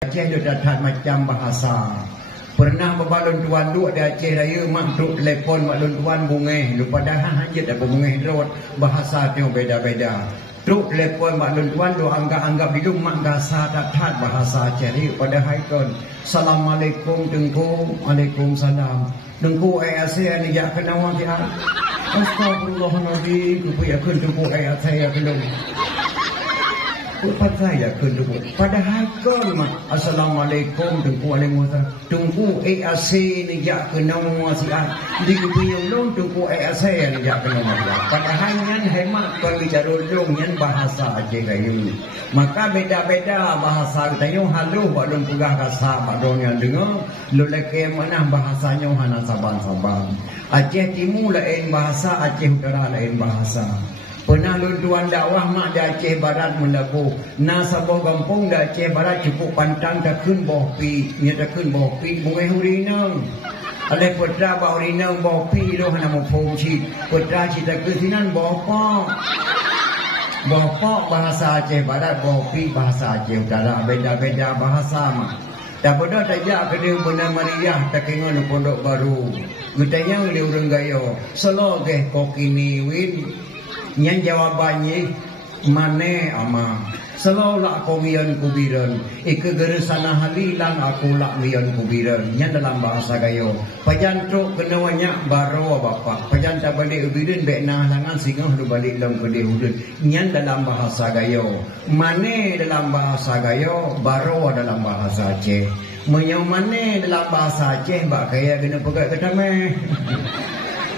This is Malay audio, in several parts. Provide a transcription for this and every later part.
Aceh dia datang macam bahasa. Pernah berbalon tuan duk di Aceh Raya mak duk telefon balon tuan bungeh. Lu padahal hanya ada bungeh rot bahasa dia beda-beda. Duk telefon balon tuan lu anggap di mak gasa datang bahasa Aceh Raya padahal kan. Assalamualaikum dengku, Waalaikumsalam. Dengku ASEAN ni jak kena wang dia. Astagfirullahaladzim, ku ya kun dengku ASEAN belum. Lepas saya kedua padahal kan mak Assalamualaikum dengku Waalaikumsalam dengku AAC ni jak kena muasiat di yang long dengku AAC ni jak kena muasiat padahal nyan hemat kan bicara long nyan bahasa Aceh Gayu maka beda-beda bahasa kita yo halu balon pegah rasa badong yang dengar lu leke mana bahasanya hana saban-saban Aceh Timur lain bahasa Aceh Utara lain bahasa. Pernah luduan dakwah mak di Aceh Barat melaku. Na sabah kampung di Aceh Barat cukup pantang takun bawah pi. Nya takun bawah pi bungai hurinang. Alih putra bawah hurinang bawah pi lu hana mau fong cik. Putra cita kesinan bawah pak. Bawah pak bahasa Aceh Barat, bawah pi bahasa Aceh Utara. Beda-beda bahasa mak. Tak pada tajak ke dia benar Mariah tak kenal pondok baru. Gutanya dia orang gayo. Selo ke kokini win. Yang jawabannya mana ama selalu aku mian kubiran kegeresan halilang aku lak mian kubiran yang dalam bahasa gayo pajantruk kenawanya baro bapak pajanta balik ubirin bekna langan singa lu balik dalam kedai hudun yang dalam bahasa gayo mana dalam bahasa gayo baro dalam bahasa Aceh menyau mana dalam bahasa Aceh mbak kaya kena pegat ketame.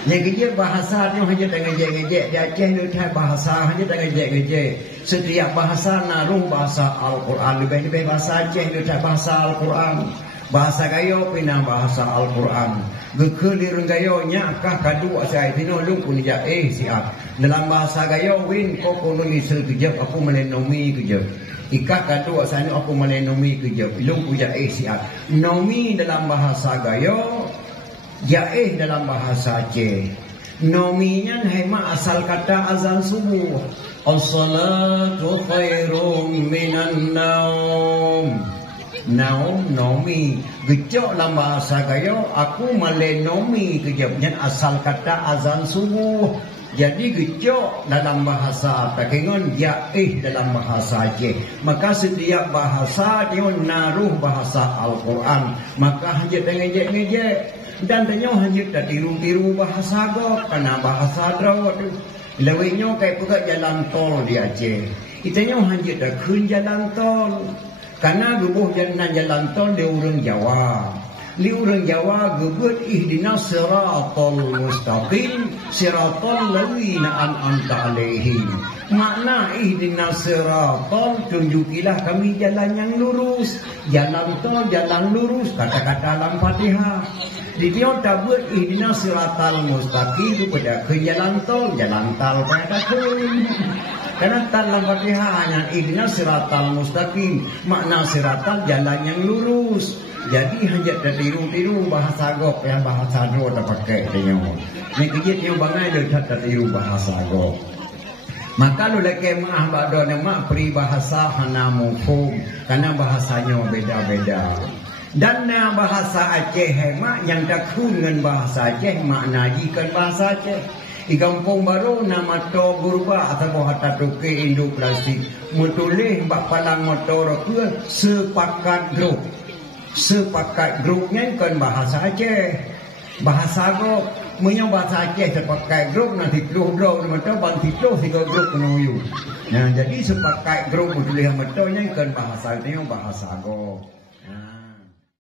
Yang kerja bahasa ni hanya dengan ngejek-ngejek di Aceh ni bahasa hanya dengan ngejek-ngejek. Setiap bahasa naruh bahasa Al-Quran lebih-lebih bahasa Aceh ni bahasa Al-Quran. Bahasa gayo pinang bahasa Al-Quran. Gekelir gayo nyakah kadu asai tino lung pun ja siap. Dalam bahasa gayo win ko kono ni sel kejap aku melenomi kejap. Ikah kadu asai aku melenomi kejap. Lung pun ja siap. Nomi dalam bahasa gayo Jaih dalam bahasa Aceh. Nominya hemat asal kata azan subuh. As-salatu khairum minan naum. Naum, nomi. Gecok dalam bahasa gayo, aku malay nomi kejapnya asal kata azan subuh. Jadi gecok dalam bahasa Takengon, jaih dalam bahasa Aceh. Maka setiap bahasa dia naruh bahasa Al-Quran. Maka hanya ngejek-ngejek. Dan tanya hanya tak tiru-tiru bahasa gok karena bahasa drawat tu. Lewinyo kayak pegat jalan tol di Aceh. Itanya hanya tak kun jalan tol. Karena gebuh jalan tol di orang Jawa. Li orang Jawa gebut ihdinas siratal mustaqim siratal ladzina an'amta alaihim. Makna ihdinas siratal tunjukilah kami jalan yang lurus. Jalan tol jalan lurus kata-kata dalam Fatihah. Di dia tak buat ihdinas siratal mustaqim kepada ke jalan tol pada kun. Karena dalam Fatihah hanya ihdinas siratal mustaqim makna siratal jalan yang lurus. Jadi hanya tertiru-tiru bahasa gok yang bahasa dua tak pakai tengok. Ni kejit yang bangai dia tak tiru bahasa gok. Maka lu leke maah bakdo mak peribahasa hana mufhum karena bahasanya beda-beda. Dan bahasa Aceh hemat yang tak dengan bahasa Aceh makna jikan bahasa Aceh. Di kampung baru nama to gurba atau bahasa tuke induk plastik. Mutulih bak palang motor ke sepakat grup. Sepakat grupnya kan bahasa Aceh. Bahasa gok menyang bahasa Aceh sepakat grup nanti keluh blok motor banti keluh tiga grup penuyu. Nah jadi sepakat grup mutulih motornya kan bahasa gok.